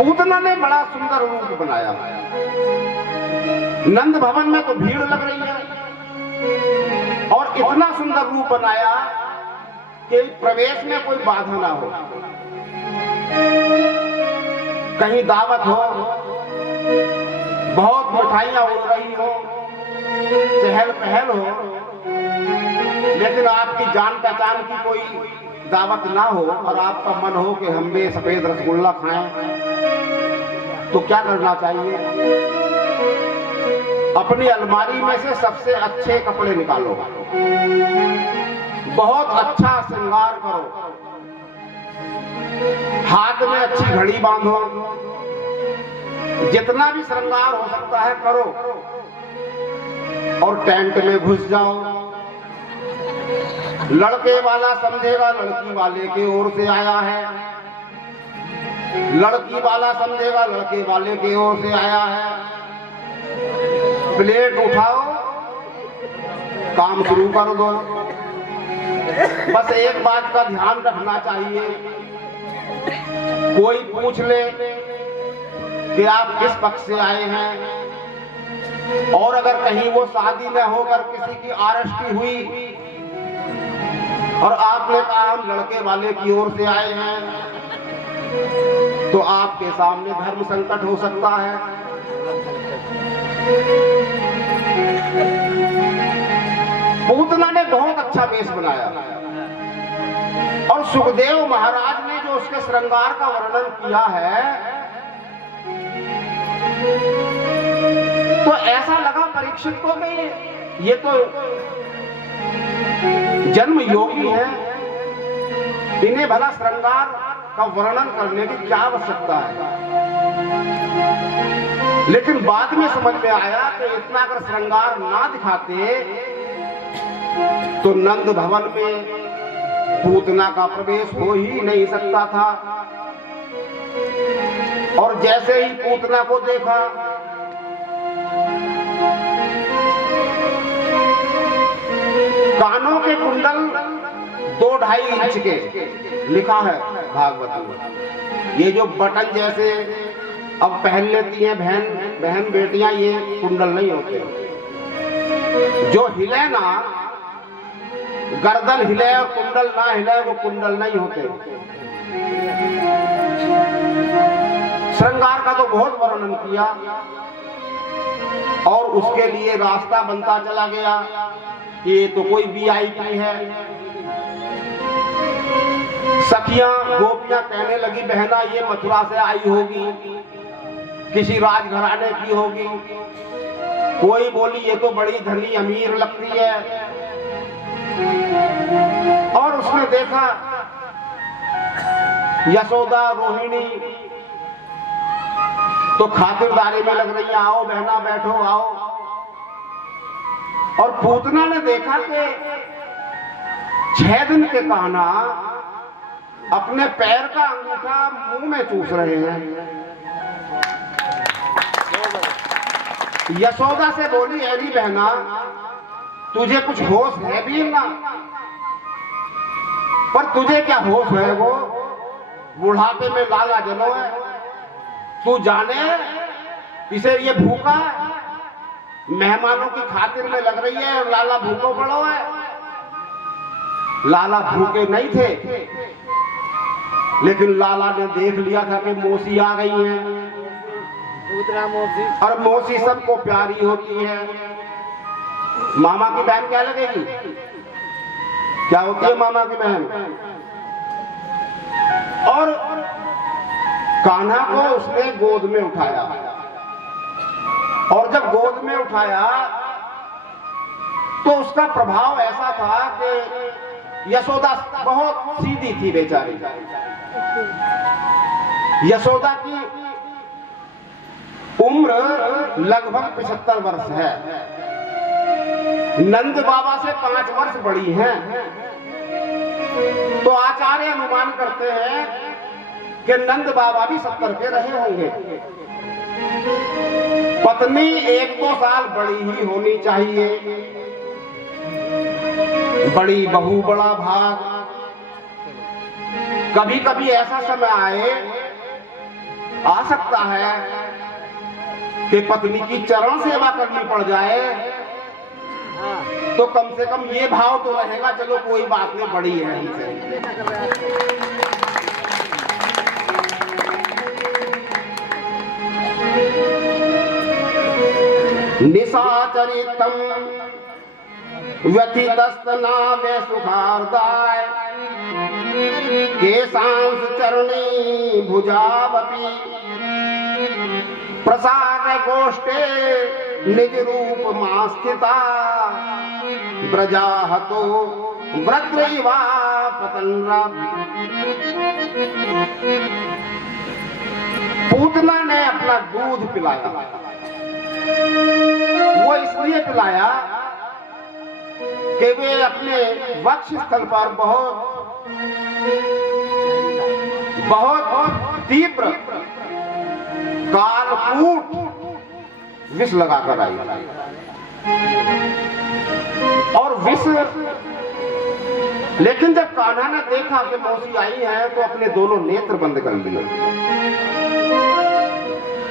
पूतना ने बड़ा सुंदर रूप बनाया। नंद भवन में तो भीड़ लग रही है और इतना सुंदर रूप बनाया कि प्रवेश में कोई बाधा ना हो। कहीं दावत हो, बहुत मिठाइयां उड़ रही हो, चहल पहल हो, लेकिन आपकी जान पहचान की कोई दावत ना हो और आपका मन हो कि हम भी सफेद रसगुल्ला खाएं, तो क्या करना चाहिए? अपनी अलमारी में से सबसे अच्छे कपड़े निकालो, बहुत अच्छा श्रृंगार करो, हाथ में अच्छी घड़ी बांधो, जितना भी श्रृंगार हो सकता है करो और टेंट में घुस जाओ। लड़के वाला समझेगा लड़की वाले की ओर से आया है, लड़की वाला समझेगा लड़के वाले की ओर से आया है। प्लेट उठाओ, काम शुरू कर दो। बस एक बात का ध्यान रखना चाहिए, कोई पूछ ले कि आप किस पक्ष से आए हैं, और अगर कहीं वो शादी न होकर किसी की आरष्टी हुई और आपने कहा हम लड़के वाले की ओर से आए हैं, तो आपके सामने धर्म संकट हो सकता है। पूतना ने बहुत अच्छा वेश बनाया और सुखदेव महाराज ने जो उसके श्रृंगार का वर्णन किया है, तो ऐसा लगा परीक्षित को कि ये तो जन्म योगी है, इन्हें भला श्रृंगार का वर्णन करने की क्या आवश्यकता है। लेकिन बाद में समझ में आया कि इतना अगर श्रृंगार ना दिखाते तो नंद भवन में पूतना का प्रवेश हो ही नहीं सकता था। और जैसे ही पूतना को देखा, कानों के कुंडल 2-2.5 इंच के, लिखा है भागवत में। ये जो बटन जैसे अब पहन लेती हैं बहन बेटियां, ये कुंडल नहीं होते। जो हिले ना, गर्दन हिले और कुंडल ना हिले, वो कुंडल नहीं होते। श्रृंगार का तो बहुत वर्णन किया और उसके लिए रास्ता बनता चला गया कि ये तो कोई वीआईपी है। सखियां गोपियां कहने लगी बहना ये मथुरा से आई होगी, किसी राजघराने की होगी। कोई बोली ये तो बड़ी धनी अमीर लगती है। और उसने देखा यशोदा रोहिणी तो खातिरदारी में लग रही है, आओ बहना बैठो आओ। और पूतना ने देखा कि 6 दिन के कान्हा अपने पैर का अंगूठा मुंह में चूस रहे हैं। यशोदा से बोली अरे बहना तुझे कुछ होश है भी ना? पर तुझे क्या होश है, वो बुढ़ापे में लाला जलो है। तू जाने इसे ये भूखा मेहमानों की खातिर में लग रही है और लाला भूखो पड़ो है। लाला भूखे नहीं थे, लेकिन लाला ने देख लिया था कि मौसी आ गई है और मौसी सबको प्यारी होती है। मामा की बहन क्या लगेगी? क्या होती है मामा की बहन? और कान्हा को उसने गोद में उठाया और जब गोद में उठाया तो उसका प्रभाव ऐसा था कि यशोदा बहुत सीधी थी बेचारी। यशोदा की उम्र लगभग 75 वर्ष है, नंद बाबा से 5 वर्ष बड़ी है। तो आचार्य अनुमान करते हैं कि नंद बाबा भी 70 के रहे होंगे। पत्नी 1-2 साल बड़ी ही होनी चाहिए। बड़ी बहू बड़ा भाग। कभी कभी ऐसा समय आए आ सकता है कि पत्नी की चरण सेवा करनी पड़ जाए, तो कम से कम ये भाव तो रहेगा, चलो कोई बात नहीं, बड़ी है हमसे। निशाचरितम व्यथितस्तनावे सुखार्दाय केशांश चरणी भुजावपि प्रसाद गोष्ठे निज रूप मास्थिता ब्रजाहतो व्रद्रैवा पतन्रा। पूतना ने अपना दूध पिलाया, वो इसलिए पिलाया कि वे अपने वक्ष स्थल पर बहुत तीव्र कालकूट विष लगाकर आई, और विष, लेकिन जब कान्हा ने देखा कि मौसी आई है तो अपने दोनों नेत्र बंद कर लिए।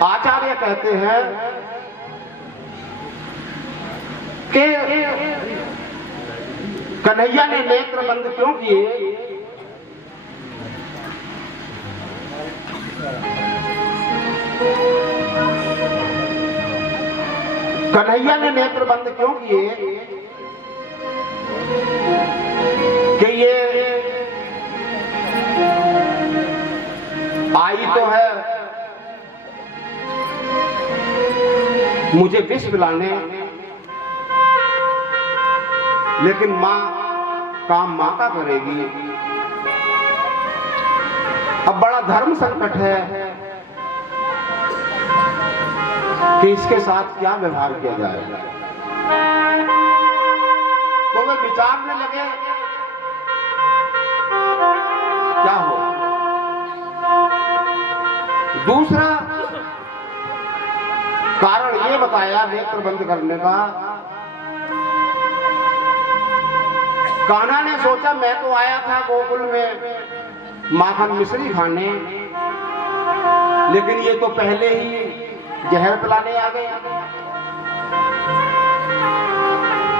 आचार्य कहते हैं कि कन्हैया ने नेत्र बंद क्यों किए? कन्हैया ने नेत्र बंद क्यों किए? कि ये आई तो है मुझे विष पिलाने, लेकिन मां काम मां का करेगी। अब बड़ा धर्म संकट है कि इसके साथ क्या व्यवहार किया जाएगा। तो वे विचारने लगे क्या हो। दूसरा कारण ये बताया नेत्र बंद करने का, कान्हा ने सोचा मैं तो आया था गोकुल में माखन मिश्री खाने, लेकिन ये तो पहले ही जहर पिलाने आ गए।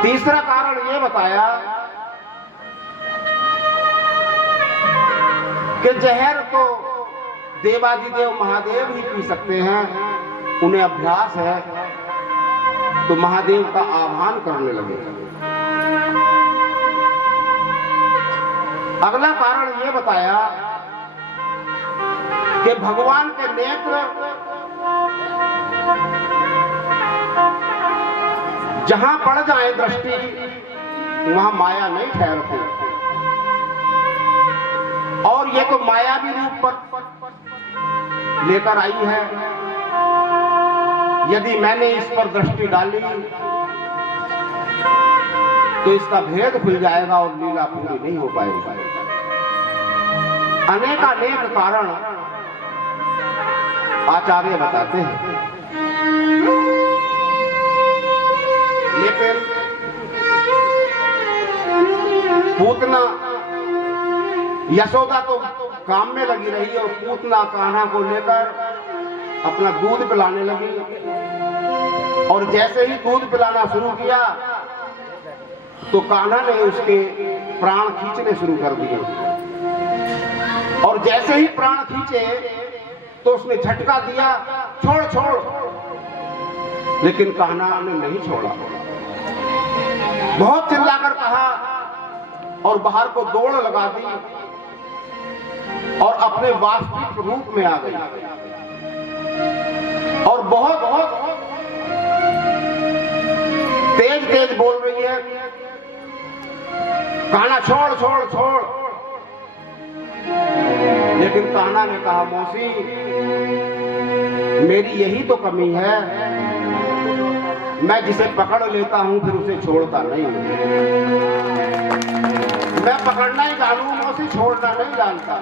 तीसरा कारण ये बताया कि जहर तो देवादिदेव महादेव ही पी सकते हैं, उन्हें अभ्यास है, तो महादेव का आह्वान करने लगे। अगला कारण ये बताया कि भगवान के नेत्र जहां पड़ जाए दृष्टि, वहां माया नहीं ठहरती, और ये तो मायावी रूप पर लेकर आई है। यदि मैंने इस पर दृष्टि डाली तो इसका भेद खुल जाएगा और लीला पूरी नहीं हो पाएगी। अनेकानेक कारण आचार्य बताते हैं, लेकिन पूतना यशोदा तो काम में लगी रही और पूतना कान्हा को लेकर अपना दूध पिलाने लगी, और जैसे ही दूध पिलाना शुरू किया तो कान्हा ने उसके प्राण खींचने शुरू कर दिए, और जैसे ही प्राण खींचे तो उसने झटका दिया, छोड़ छोड़, लेकिन कान्हा ने नहीं छोड़ा। बहुत चिल्लाकर कहा और बाहर को दौड़ लगा दी और अपने वास्तविक रूप में आ गई, और बहुत बहुत तेज तेज बोल रही है, कान्हा छोड़ छोड़ छोड़। लेकिन कान्हा ने कहा मौसी मेरी यही तो कमी है, मैं जिसे पकड़ लेता हूं फिर उसे छोड़ता नहीं। मैं पकड़ना ही जानू मौसी, छोड़ना नहीं जानता।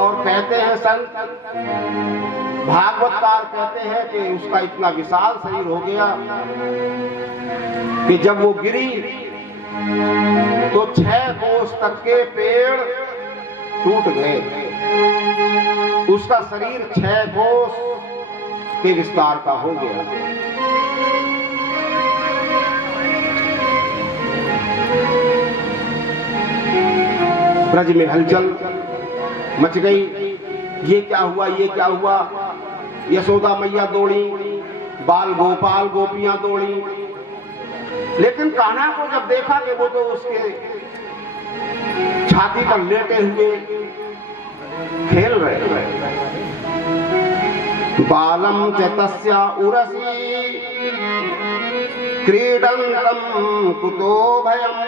और कहते हैं संत भागवतकार कहते हैं कि उसका इतना विशाल शरीर हो गया कि जब वो गिरी तो 6 कोस तक के पेड़ टूट गए। उसका शरीर 6 कोस के विस्तार का हो गया। ब्रज में हलचल मच गई। ये क्या हुआ, ये क्या हुआ। यशोदा मैया दौड़ी, बाल गोपाल गोपियां दौड़ी, लेकिन कान्हा को जब देखा कि वो तो उसके छाती पर लेटे हुए खेल रहे। बालम च तस्या उरसी क्रीडन्तं कुतो भयम्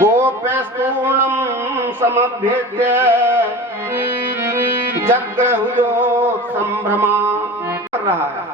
गोप्यस्तूर्णं समभ्येत्य जग्रहुयो संभ्रमा कर रहा है।